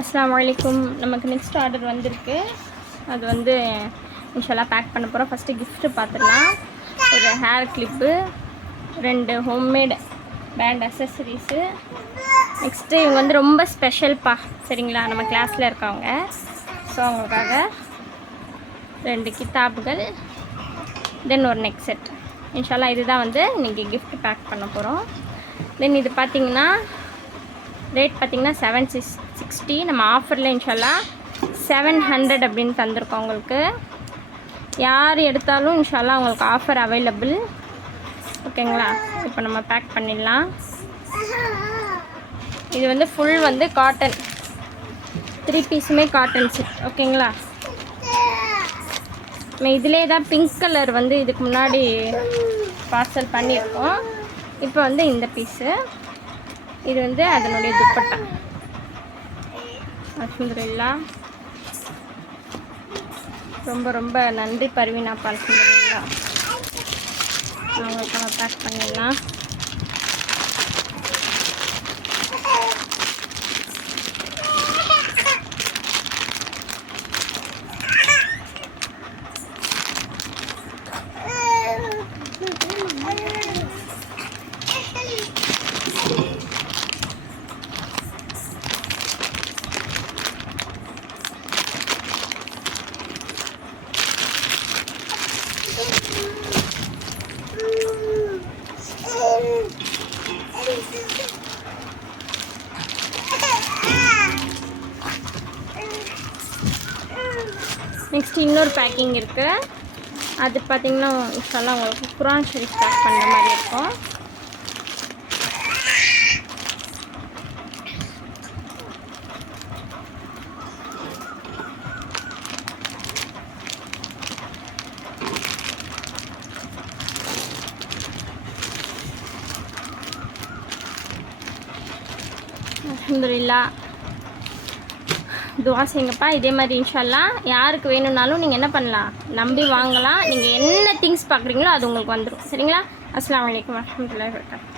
அஸ்ஸலாமு அலைக்கும். நமக்கு நெக்ஸ்ட் ஆர்டர் வந்திருக்கு. அது வந்து இன்ஷால்லா பேக் பண்ண போகிறோம். ஃபஸ்ட்டு கிஃப்ட்டு பார்த்துடலாம். ஒரு hair clip, 2 homemade band accessories. Next இவங்க வந்து ரொம்ப ஸ்பெஷல்ப்பா, சரிங்களா? நம்ம கிளாஸில் இருக்கவங்க. ஸோ அவங்களுக்காக 2 கித்தாப்புகள், தென் ஒரு நெக் செட். இன்ஷால்லா இதுதான் வந்து இன்றைக்கி கிஃப்ட் பேக் பண்ண போகிறோம். தென் இது பார்த்திங்கன்னா ரேட் பார்த்திங்கன்னா 760. நம்ம ஆஃபரில் இன்ஷால்லா 700 அப்படின்னு தந்திருக்கோம் உங்களுக்கு. யார் எடுத்தாலும் இன்ஷால்லா உங்களுக்கு ஆஃபர் அவைலபிள், ஓகேங்களா? இப்போ நம்ம பேக் பண்ணிடலாம். இது வந்து ஃபுல் வந்து காட்டன், 3 பீஸுமே காட்டன் செட், ஓகேங்களா? நம்ம இதிலே தான் பிங்க் கலர் வந்து இதுக்கு முன்னாடி பார்சல் பண்ணியிருக்கோம். இப்போ வந்து இந்த பீஸு, இது வந்து அதனுடைய துப்பட்டா. அல்ஹம்துலில்லாஹ், ரொம்ப ரொம்ப நன்றி பர்வீனாப்பா. அல்ஹம்துலில்லாஹ். அவங்களுக்கு நம்ம பேக் பண்ணிடலாம். நெக்ஸ்ட் இன்னொரு பேக்கிங் இருக்குது. அது பார்த்திங்கன்னா இன்ஷால்லா உங்களுக்கு குர்ஆன் ஷரீஃப் பேக் பண்ணுற மாதிரி இருக்கும். அல்ஹம்துலில்லாஹ், துவா செய்யுங்கப்பா. இதே மாதிரி இன்ஷால்லா யாருக்கு வேணும்னாலும் நீங்கள் என்ன பண்ணலாம், நம்பி வாங்கலாம். நீங்கள் என்ன திங்ஸ் பார்க்குறீங்களோ அது உங்களுக்கு வந்துடும், சரிங்களா? அஸ்ஸலாமு அலைக்கும் வரஹ்மத்துல்லாஹி வபரகாத்துஹு.